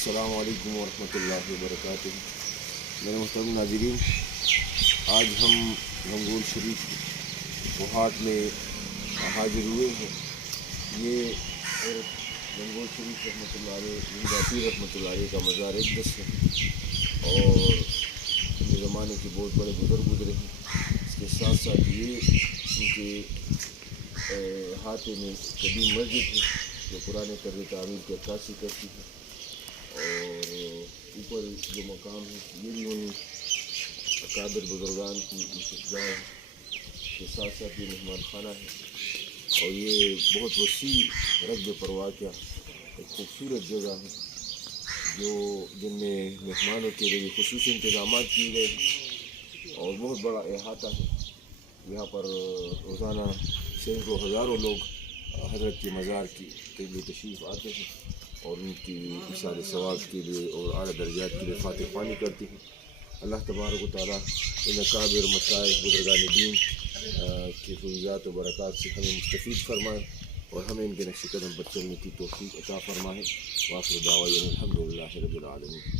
السلام علیکم ورحمۃ اللہ وبرکاتہ۔ میرے محترم ناظرین، آج ہم گنگول شریف کوہاٹ میں حاضر ہوئے ہیں۔ یہ گنگول شریف رحمۃ اللہ علیہ پیر رحمۃ اللہ علیہ کا مزار اقدس ہے اور اپنے زمانے کے بہت بڑے بزرگ گزرے ہیں۔ اس کے ساتھ ساتھ یہ ان کے احاطے میں قدیم مسجد ہے جو پرانے طرز تعمیر کی عکاسی کرتی ہے، اور اوپر جو مقام ہے یہ بھی ان اکابر بزرگان کی مشرفگاہ ہے۔ اس کے ساتھ ساتھ یہ مہمان خانہ ہے اور یہ بہت وسیع رقبے پر واقع ایک خوبصورت جگہ ہے جن میں مہمانوں کے لیے خصوصی انتظامات کیے گئے ہیں اور بہت بڑا احاطہ ہے۔ یہاں پر روزانہ سینکڑوں ہزاروں لوگ حضرت کے مزار کے لیے تشریف آتے ہیں اور ان کی ایصال ثواب کے لیے اور اعلیٰ درجات کے لیے فاتح خوانی کرتے ہیں۔ اللہ تبارک و تعالیٰ ان اکابر مشائخ بزرگان دین کی فضیلات و برکات سے ہمیں مستفید فرمائے اور ہمیں ان کے نقش قدم پر چلنے کی توفیق عطا فرمائے۔ وآخر دعوانا الحمدللہ رب العالمین۔